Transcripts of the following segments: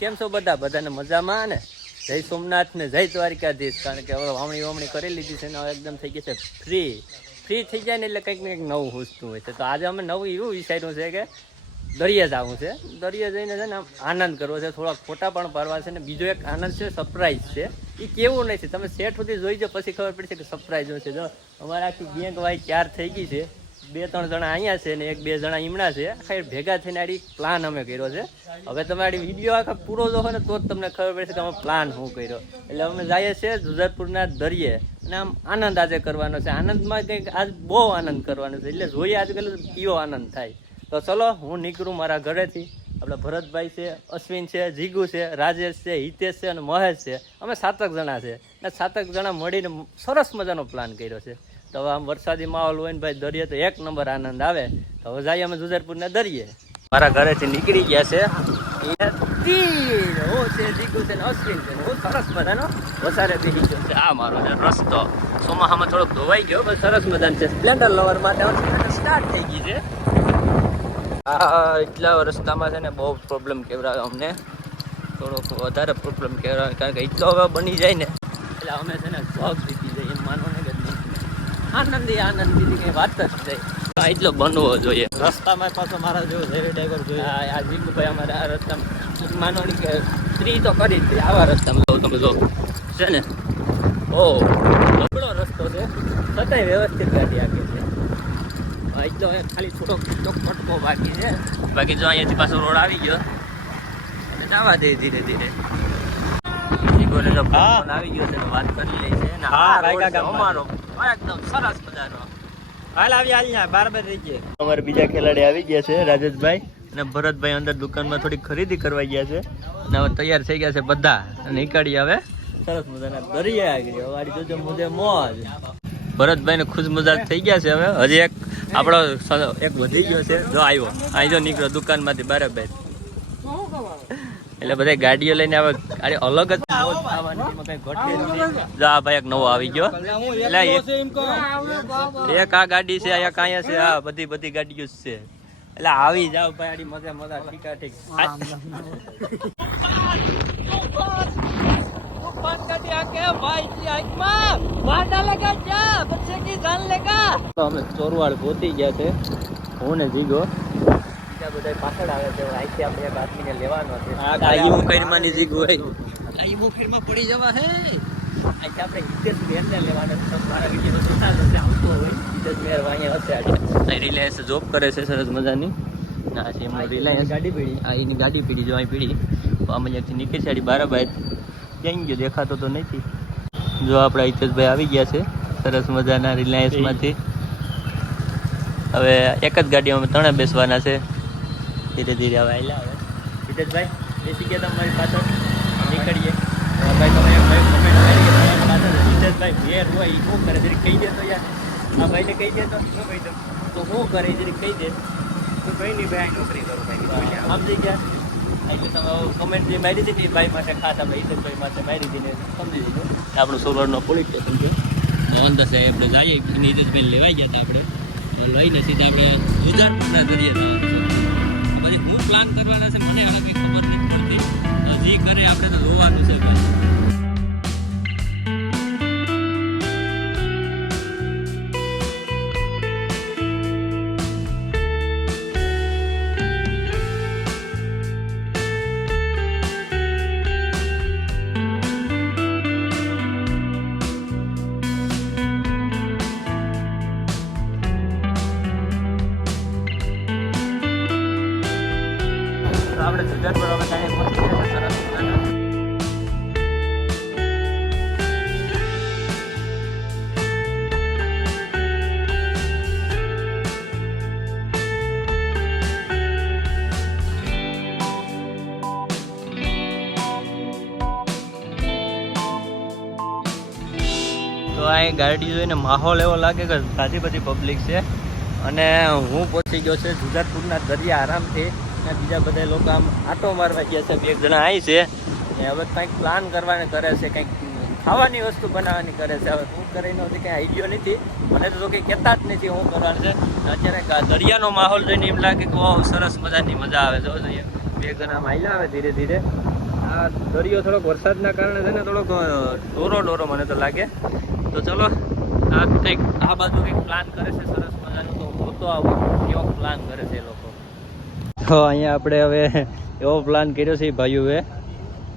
કેમ છો બધા? બધાને મજામાં ને? જય સોમનાથ ને જય દ્વારકાધીશ. કારણ કે હવે વાવણી વાવણી કરી લીધી છે ને એકદમ થઈ ગઈ છે ફ્રી ફ્રી થઈ જાય ને એટલે કંઈક ને કંઈક નવું હુસતું હોય છે. તો આજે અમે નવું એવું વિચાર્યું છે કે દરિયા જવું છે. દરિયા જઈને છે ને આમ આનંદ કરવો છે. થોડા ફોટા પણ પાડવા છે ને બીજો એક આનંદ છે સરપ્રાઈઝ છે. એ કેવું નહીં છે તમે સેટ સુધી જોઈ જાઓ, પછી ખબર પડશે કે સરપ્રાઈઝ છે. જો, અમારે આખી ગેંગ વાય ચાર થઈ ગઈ છે. બે, ત્રણ જણા અહીંયા છે ને એક, બે જણા ઈમણા છે. આખા ભેગા થઈને આડી પ્લાન અમે કર્યો છે. હવે તમે આડી વીડિયો આખા પૂરો જોવો ને તો જ તમને ખબર પડશે કે અમે પ્લાન શું કર્યો. એટલે અમે જઈએ છીએ જુદરપુરના દરિયે. અને આમ આનંદ આજે કરવાનો છે. આનંદમાં કંઈક આજ બહુ આનંદ કરવાનો છે. એટલે જોઈએ આજકાલ કયો આનંદ થાય. તો ચલો, હું નીકળું મારા ઘરેથી. આપણા ભરતભાઈ છે, અશ્વિન છે, જીગુ છે, રાજેશ છે, હિતેશ છે અને મહેશ છે. અમે સાતક જણા છે. અને સાતક જણા મળીને સરસ મજાનો પ્લાન કર્યો છે. તો હવે આમ વરસાદી માહોલ હોય ને ભાઈ, દરિયે તો એક નંબર આનંદ આવે. તો હવે જઈએ અમે જુદરપુરના દરિયે. મારા ઘરેથી નીકળી ગયા છે. સરસ મજાનો વસારે બેસી ગયો છે આ મારો રસ્તો. ચોમાસામાં થોડોક ધોવાઈ ગયો, પણ સરસ મજાનો છે. સ્પ્લેન્ડર લવર માટે સ્ટાર્ટ થઈ ગઈ છે. આ એટલા રસ્તામાં છે ને બહુ પ્રોબ્લેમ કેવડાવે અમને. થોડોક વધારે પ્રોબ્લેમ કહેવાય કારણ કે એટલો હવે બની જાય ને. એટલે અમે છે ને જોબ જીતી જઈએ એમ માનો ને કે આનંદી આનંદી કંઈ વાત જ આ એટલો બનવો જોઈએ. રસ્તામાં પાછો મારા જેવો હેવી ડ્રાઈવર જોઈએ. આ આ જીગુભાઈ અમારે આ રસ્તામાં માનો ને કે સ્ત્રી તો કરી જ આવા રસ્તામાં. તમે જો છે ને? ઓ નબળો રસ્તો છે. છતાંય વ્યવસ્થિત ગાડી આપી છે તો ખાલી થોડોક થોડોક પટકો બાકી છે. બાકી જો અહીંયાથી પાછો રોડ આવી ગયો. અને જવા દે ધીરે ધીરે. આવી ગયો છે વાત કરી લે છે. ને હા, રાયકા અમારો. એકદમ સરસ મજાનો. હાલ આવી હાલ ત્યાં બાર બાર રહી ગયા. અમારે બીજા ખેલાડી આવી ગયા છે રાજેશભાઈ. અને ભરતભાઈ અંદર દુકાનમાં થોડી ખરીદી કરવા ગયા છે. અને હવે તૈયાર થઈ ગયા છે બધા. અને નીકળી હવે સરસ મજાના દરિયા આગળ. આડી જોજો મુજે મોજ. ભરતભાઈ ને ખુશ મજાજ થઈ ગયા છે હવે. હજી એક આપણો એક વધી ગયો છે. જો આવ્યો. અહીં જો નીકળ્યો દુકાનમાંથી બરાબર એટલે બધા ગાડીઓ લઈને આવે અરે અલગ જ જ આ ભાઈ એક નવો આવી ગયો. એટલે એક આ ગાડી છે એક અહીંયા છે આ બધી બધી ગાડીઓ જ છે. એટલે આવી જાવ ભાઈ આડી મજા મજા ઠીકા ઠીક. તો અમે ચોરવાડ પહોંચી ગયા છે. હું ને જીગો. બીજા બધા પાછળ આવે છે. અહીંથી આપણે એક આદમીને લેવાનો છે. હા, જીગો હોય. આ ઈમુ પડી જવા હે? અહીંથી આપણે હિતેશ મેરને લેવાનો છે. તો મારા વીડિયો જોતા હશે. આવતો હોય. હિતેશ મેર અહીંયા હશે આજે રિલાયન્સ જોબ કરે છે સરસ મજાની. ના છે એમનું રિલાયન્સ ગાડી પીડી. આ એની ગાડી પીડી જો અહીં પીડી. અમે આમ અહીંયાથી નીકળી સાડી બારાબાર ક્યાં ગયો? દેખાતો તો નથી. જો આપણા હિતેશભાઈ આવી ગયા છે સરસ મજાના રિલાયન્સમાંથી. હવે એક જ ગાડીમાં ત્રણે બેસવાના છે. ધીરે ધીરે હવે આવેલા હવે. હિતેશભાઈ બેસી ગયા તમારી પાછળ? નીકળીએ. ભાઈ તમે એક ભાઈ કમેન્ટ કરી તમારી પાછળ. હિતેશભાઈ ઘેર હોય એ શું કરે? જરીક કહી દે તો યાર. આ ભાઈને કહી દે તો. શું કહી દઉં? તો શું કરે? જરી કહી દે. તો કઈ નહીં ભાઈ નોકરી કરું ભાઈ. સમજી ગયા. એટલે તમે કમેન્ટ જે મારી એ ભાઈ માટે ખાતા હિતેશભાઈ માટે મારી દીધી સમજી દીધું આપણું સોલરનો પોલીસ સ્ટેશન મોહન દસે આપણે જઈએ હિતેશભાઈ લેવાઈ ગયા હતા આપણે. લઈને સીધા આપણે પછી હું પ્લાન કરવાના છે, મને હવે કંઈ ખબર નથી પડતી હજી આપણે તો જોવાનું છે, ભાઈ. આપણે જુગાર પર હવે કાંઈ પહોંચી ગયા સરસ. તો અહીં ગાડી જોઈને માહોલ એવો લાગે કે સાચી બધી પબ્લિક છે અને હું પહોંચી ગયો છે જુજાતપુરના દરિયા આરામથી બીજા બધા લોકો આમ આટો મારવા ગયા છે, બે જણા આવી છે. એ હવે કંઈક પ્લાન કરવાને કરે છે, કંઈક ખાવાની વસ્તુ બનાવવાની કરે છે. હવે શું કરે નથી કંઈ આઈડિયો નથી. મને તો કંઈ કહેતા જ નથી હું કરવાનું છે. અત્યારે દરિયાનો માહોલ જોઈને એમ લાગે કે બહુ સરસ મજાની મજા આવે જો જોઈએ બે જણા માયલા આવે ધીરે ધીરે. આ દરિયો થોડોક વરસાદના કારણે છે ને થોડોક ડોરો ડોરો મને તો લાગે. તો ચલો, આ કંઈક આ બાજુ કંઈક પ્લાન કરે છે સરસ મજાનું. તો હું તો આવું કેવો પ્લાન કરે છે એ લોકો. અહીંયા આપણે હવે એવો પ્લાન કર્યો છે ભાઈઓએ.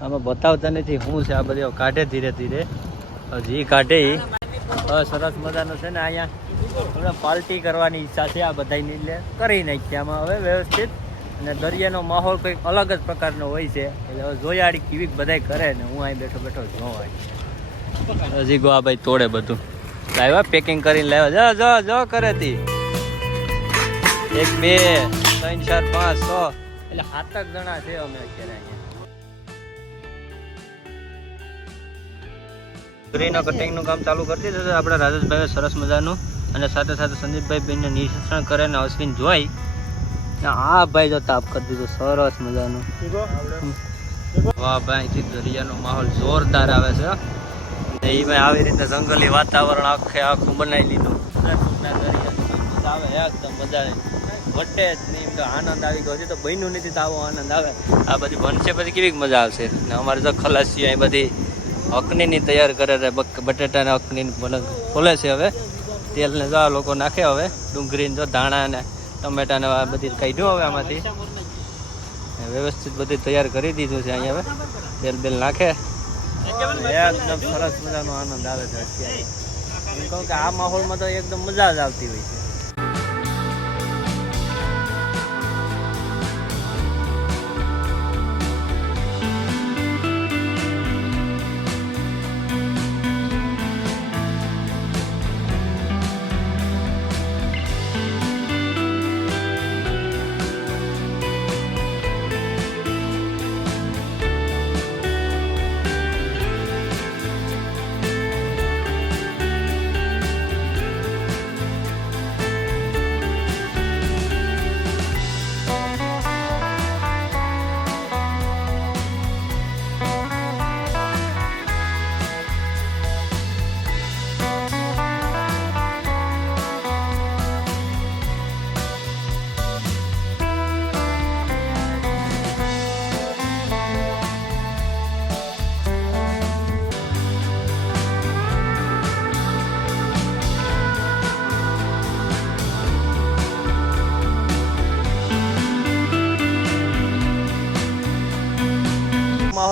આમાં બતાવતા નથી શું છે આ બધી કાઢે ધીરે ધીરે. હજી કાઢે. સરસ મજાનો છે ને અહીંયા હમણાં પાર્ટી કરવાની ઈચ્છા છે આ બધાની એટલે કરી નાખીએ આમાં હવે વ્યવસ્થિત. અને દરિયાનો માહોલ કંઈક અલગ જ પ્રકારનો હોય છે. એટલે હવે જોયાડી કેવી બધાય કરે ને હું અહીં બેઠો બેઠો જોવા હજી ગો આ ભાઈ તોડે બધું. લાવ્યા? પેકિંગ કરીને લાવ્યા? જો જો જો કરે તી. એક, બે. ત્રણ ચાર પાંચ છ એટલે સાત જ જણા છે અમે અત્યારે અહીંયા. ગ્રીનો કટિંગનું કામ ચાલુ કરી દીધું છે. આપણા રાજેશભાઈએ સરસ મજાનું અને સાથે સાથે સંદીપભાઈ બેનને નિરીક્ષણ કરે અને અશ્વિન જોઈ. ને આ ભાઈ જો તાપ કરી દીધું સરસ મજાનું. વાહ ભાઈ અહીંથી દરિયાનો માહોલ જોરદાર આવે છે. ને એ ભાઈ આવી રીતે જંગલી વાતાવરણ આખે આખું બનાવી લીધું. દરિયાની મજા આવે એકદમ મજા વટે જ નહીં તો આનંદ આવી ગયો છે, તો બન્યું નથી તો આવો આનંદ આવે. આ બધી બનશે પછી કેવી મજા આવશે? ને અમારે તો ખલાસી અહીં બધી અકનીની તૈયાર કરે છે બટેટા બટેટાના અકની ખોલે છે હવે. તેલને જો લોકો નાખે હવે, ડુંગળીને જો ધાણા ને ટમેટાને આ બધી કાઢ્યું હવે આમાંથી. વ્યવસ્થિત બધી તૈયાર કરી દીધું છે અહીંયા હવે. તેલ બેલ નાખે. એકદમ સરસ મજાનો આનંદ આવે છે અત્યારે. કહું કે આ માહોલમાં તો એકદમ મજા જ આવતી હોય છે.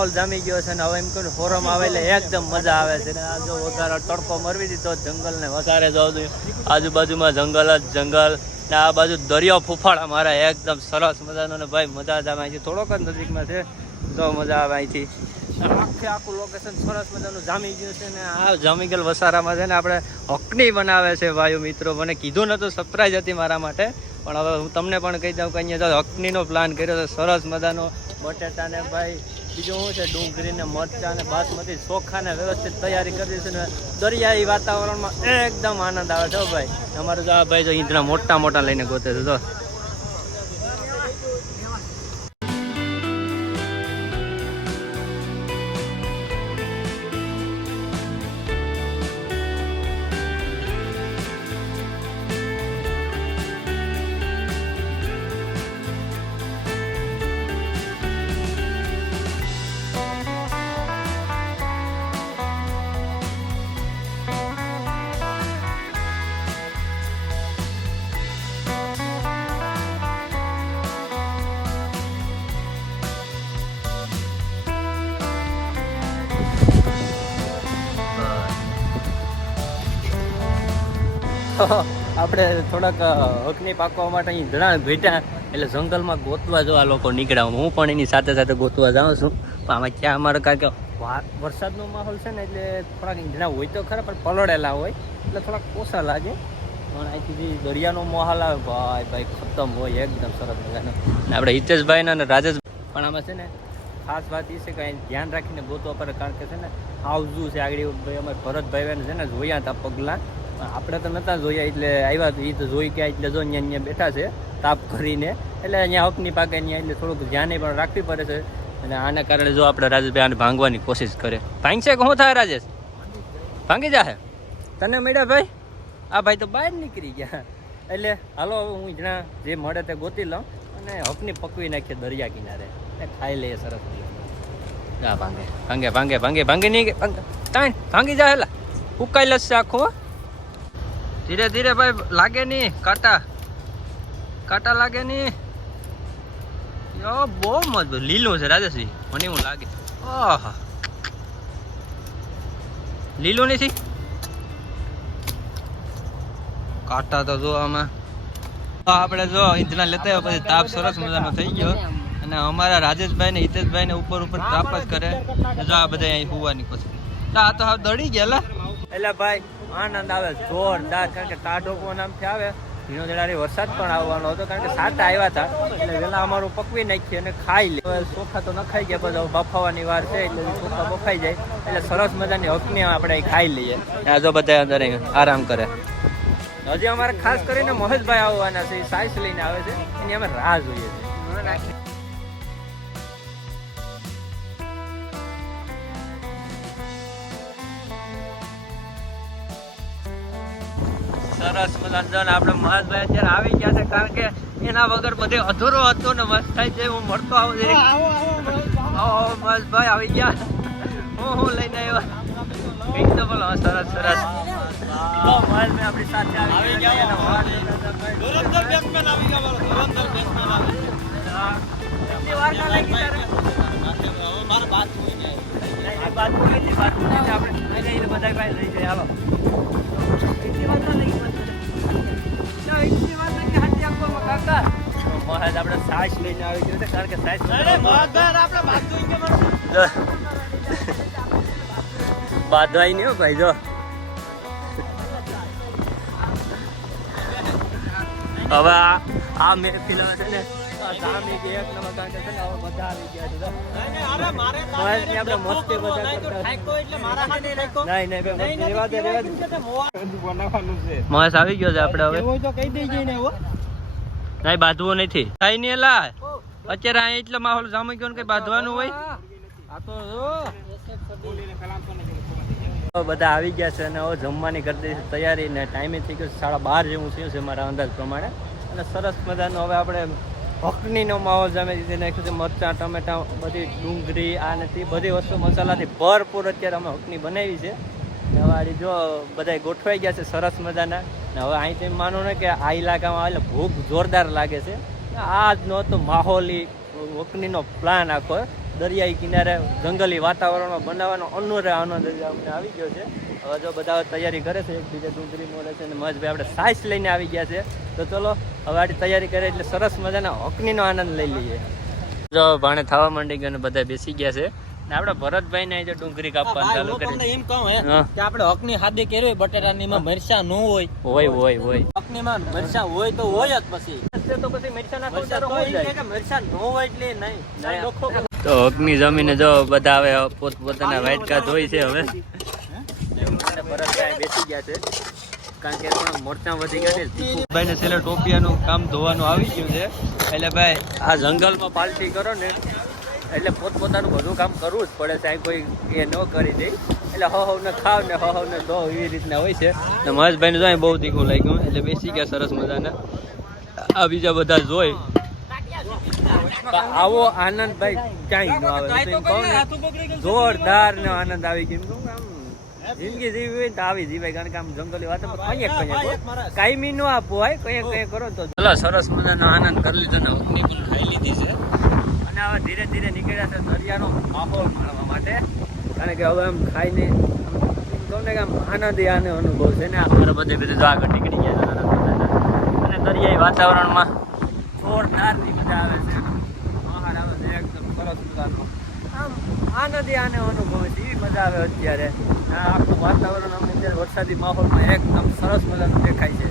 માહોલ જામી ગયો છે ને હવે એમ કહ્યું ફોરમ આવે એટલે એકદમ મજા આવે છે. ને આ જો વધારે તડકો મરવી દીધો, જંગલને વધારે જવું જોઈએ આજુબાજુમાં જંગલ જ જંગલ. ને આ બાજુ દરિયો ફૂફાડા મારા, એકદમ સરસ મજાનો ને ભાઈ, મજા જ આવે અહીંથી. થોડોક જ નજીકમાં છે, તો મજા આવે અહીંથી. આખે આખું લોકેશન સરસ મજાનું જામી ગયું છે ને આ જામી ગયેલ વસારામાં છે ને આપણે હકની બનાવે છે ભાઈઓ મિત્રો. મને કીધું નતું સરપ્રાઈઝ હતી મારા માટે. પણ હવે હું તમને પણ કહી દઉં કે અહીંયા હકનીનો પ્લાન કર્યો છે, સરસ મજાનો. બટેટા ને ભાઈ બીજું શું છે ડુંગળી ને મરચા ને બાસમતી ચોખા ને વ્યવસ્થિત તૈયારી કરી છે ને દરિયાઈ વાતાવરણમાં એકદમ આનંદ આવે છે ભાઈ. અમારે તો આ ભાઈ જો ઈંધણા મોટા મોટા લઈને ગોતે છે, જો. આપણે થોડાક અગ્નિ પાકવા માટે અહીં ધડાણ ભેટા એટલે જંગલમાં ગોતવા જો લોકો નીકળ્યા. હું પણ એની સાથે સાથે ગોતવા જાઉં છું. પણ આમાં ક્યાં અમારે કારણ કે વરસાદનો માહોલ છે ને, એટલે થોડાક ઈંધણા હોય તો ખરા, પણ પલળેલા હોય, એટલે થોડાક ઓછા લાગે. પણ અહીંથી દરિયાનો માહોલ આવે, ભાઈ ભાઈ, ખતમ હોય, એકદમ સરસ મજાનો. આપણે હિતેશભાઈ અને રાજેશ પણ આમાં છે ને, ખાસ વાત એ છે કે અહીં ધ્યાન રાખીને ગોતવા પડે, કારણ કે છે ને આવજું છે આગળ. અમારે ભરતભાઈ છે ને, જોયા હતા પગલાં. આપણે તો નતા જોયા એટલે આવ્યા એ તો જોઈ ગયા એટલે જો અહીંયા અહીંયા બેઠા છે, તાપ કરીને. એટલે અહીંયા હકની પાકે અહીંયા એટલે થોડુંક ધ્યાને પણ રાખવી પડે છે. અને આના કારણે જો આપણે રાજેશભાઈ આને ભાંગવાની કોશિશ કરે. ભાંગશે કે શું થાય રાજેશ? ભાંગી જાહે. તને મળ્યા ભાઈ? આ ભાઈ તો બહાર નીકળી ગયા. એટલે હાલો હું જણા જે મળે તે ગોતી લઉં અને હકની પકવી નાખીએ દરિયા કિનારે. ને ખાઈ લઈએ સરસ જા ભાંગે. ભાંગે ભાંગે ભાંગે, ભાંગી નહીં ભાંગે. તાણ, ભાંગી જા હેલા ઉકાઈ લશે આખો. ધીરે ધીરે ભાઈ, લાગે નહીં, કાંટા. કાંટા લાગે નહીં. બહુ મજબૂત. લીલું છે, રાજેશજી. મને એવું લાગે. ઓહ. લીલું નથી? કાંટા તો જો આમાં. આપણે જો ઈંધણા લેતા પછી તાપ સરસ મજાનો થઈ ગયો. અને અમારા રાજેશભાઈ ને હિતેશભાઈ ને ઉપર ઉપર તાપ જ કરે. જો આ બધા અહીં હોવાની પછી. આ તો હાવ દડી ગયા એટલે ભાઈ આનંદ આવે, જોરદાર. કારણ કે ટાઢો નામથી આવે ધીનો ધડારી વરસાદ પણ આવવાનો હતો. કારણ કે સાતા આવ્યા હતા, એટલે વેલા અમારું પકવી નાખીએ અને ખાઈ લે. ચોખા તો નખાઈ ગયા બધા બફાવાની વાર છે, એટલે ચોખા બફાઈ જાય. એટલે સરસ મજાની હકની આપણે ખાઈ લઈએ. આ જો બધા અંદર આરામ કરે. હજી અમારે ખાસ કરીને મહેશભાઈ આવવાના છે સાઈસ લઈને આવે છે. એની અમે રાહ જોઈએ છે. સરસ મજાનો આપણે મહેશભાઈ અત્યારે આવી ગયા છે કારણ કે એના વગર બધે અધૂરો હતો ને મસ્ત થાય છે હું મળતો આવું છે. આવો આવો મહેશભાઈ આવી ગયા. હું હું લઈને આવ્યો. કંઈક તો બોલો સરસ સરસ. તો આપણી સાથે આવી ગયા મારો ધુરંધર બેટ્સમેન આવી હા. કેટલી વાર ના બાત કોઈ હતી. આપણે બધા ભાઈ લઈ જાય હાલો. વાર ના મહારાજ આપણે સાસ લઈને આવી ગયો કારણ કે સાસ. બાંધવાય નહીં ભાઈ જો હવે આ મહેફિલ હવે છે ને કરતા મહેશ આવી ગયો છે આપડે હવે. નહીં બાંધવું નથી. કઈ નહીં લા અત્યારે અહીંયા એટલો માહોલ જામી ગયો ને કઈ બાંધવાનું હોય? બધા આવી ગયા છે અને હવે જમવાની કરી દીધી તૈયારી ને ટાઈમે થઈ ગયો સાડા બાર જેવું થયું છે મારા અંદાજ પ્રમાણે. અને સરસ મજાનું હવે આપણે ભકનીનો માહોલ જામે દીધી નાખ્યો છે મરચાં, ટમેટા, બધી ડુંગળી, આ ને બધી વસ્તુ મસાલાથી ભરપૂર અત્યારે અમે હકની બનાવી છે. નવાડી જો બધા ગોઠવાઈ ગયા છે સરસ મજાના. ને હવે અહીં તેમ માનો ને કે આ ઇલાકામાં એટલે ભૂખ જોરદાર લાગે છે. આ જ નહોતો માહોલી વકનીનો પ્લાન આખો. દરિયાઈ કિનારે જંગલી વાતાવરણમાં બનાવવાનો અનુરે આનંદ અમને આવી ગયો છે. હવે જો બધા તૈયારી કરે છે એકબીજા ડુંગળી મોડે છે અને મજભાઈ આપણે સાઈસ લઈને આવી ગયા છે. તો ચલો હવે આટલી તૈયારી કરે એટલે સરસ મજાના હકનીનો આનંદ લઈ લઈએ. જો ભાણે થવા માંડી ગયો અને બધા બેસી ગયા છે. આપણે ભરતભાઈ ને જો ડુંગળી કાપવાનું ચાલુ કરી. એમ કહું હે કે આપણે હકની હાદે કેરવી બટેટાની માં મરચા ન હોય. હોય હોય હોય. હકની માં મરચા હોય તો હોય જ પછી. તો પછી મરચા ના મરચા ન હોય એટલે નહીં. તો અગ્નિ જમીને જો બધા હવે પોત પોતાના વાઇટકા ધોઈ છે હવે. બેસી ગયા છે. કારણ કે મોરચાં વધી ગયા છે. ભાઈ ને છેલ્લે ટોપિયાનું કામ ધોવાનું આવી ગયું છે. એટલે ભાઈ આ જંગલમાં પાલટી કરો ને એટલે પોતપોતાનું બધું કામ કરવું જ પડે છે આ કોઈ એ ન કરી દે. એટલે હો હવ ને ખાવ ને હો હવ ને ધો એવી રીતના હોય છે. ને મહેશભાઈને જો અહીં બહુ તીખું લાગ્યું એટલે બેસી ગયા સરસ મજાના. આ બીજા બધા જોઈ. આવો આનંદ ભાઈ ક્યાંય ન આવે. તો કહું ને, જોરદાર નો આનંદ આવી ગયો. કહું આમ જિંદગી જીવી હોય તો આવી જીવાય. કારણ કે આમ જંગલી વાત કંઈક કંઈક કાયમી નો આપવું હોય કંઈક કંઈક કરો તો. ચલો સરસ મજાનો આનંદ કરી લીધો ને અગ્નિ પણ ખાઈ લીધી છે. અને હવે ધીરે ધીરે નીકળ્યા છે દરિયાનો માહોલ માણવા માટે. કારણ કે હવે આમ ખાઈને કહું ને કે આમ આનંદ આને અનુભવ છે ને અમારે બધે બધે જો આગળ નીકળી ગયા છે અને દરિયાઈ વાતાવરણમાં જોરદારની મજા આવે છે પહાડ આવે છે એકદમ સરસ મજાનો આમ આનંદ આને અનુભવે છે. મજા આવે અત્યારે. આખું વાતાવરણ અમને અત્યારે વરસાદી માહોલમાં એકદમ સરસ મજાનું દેખાય છે.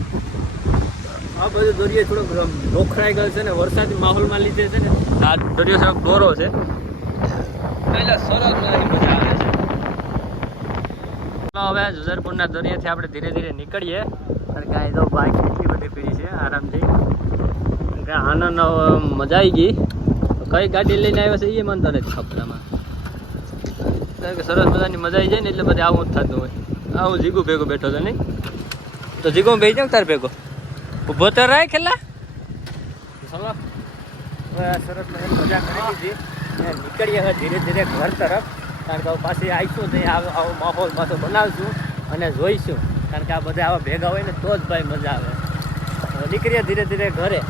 આ બધું દરિયો થોડોક રોખડાઈ ગયો છે ને, વરસાદી માહોલમાં લીધે છે ને, આ દરિયો થોડોક દોરો છે. એટલે સરસ મજાની મજા આવે છે. હવે જુઝરપુરના દરિયાથી આપણે ધીરે ધીરે નીકળીએ. કારણ કે અહીં તો બાઇક એટલી બધી ફીરી છે, આરામથી. આનંદ મજા આવી ગઈ. કઈ ગાડી લઈને આવ્યા છે એ મને તો નથી ખબર કારણ કે સરસ મજાની મજા આવી જાય ને એટલે બધે આવું જ થતું હોય. આ હું જીગુ ભેગો બેઠો હતો નહીં? તો જીગુ બેસી જાઉં તાર ભેગો? ઊભો તો રાય ખેલા. ચલો. સરસ મજા કરી દીધી નીકળીએ ધીરે ધીરે ઘર તરફ. કારણ કે પાછી આવીશું તો આવો માહોલ પાછો બનાવશું અને જોઈશું. કારણ કે આ બધા આવા ભેગા હોય ને તો જ ભાઈ મજા આવે. નીકળીએ ધીરે ધીરે ઘરે.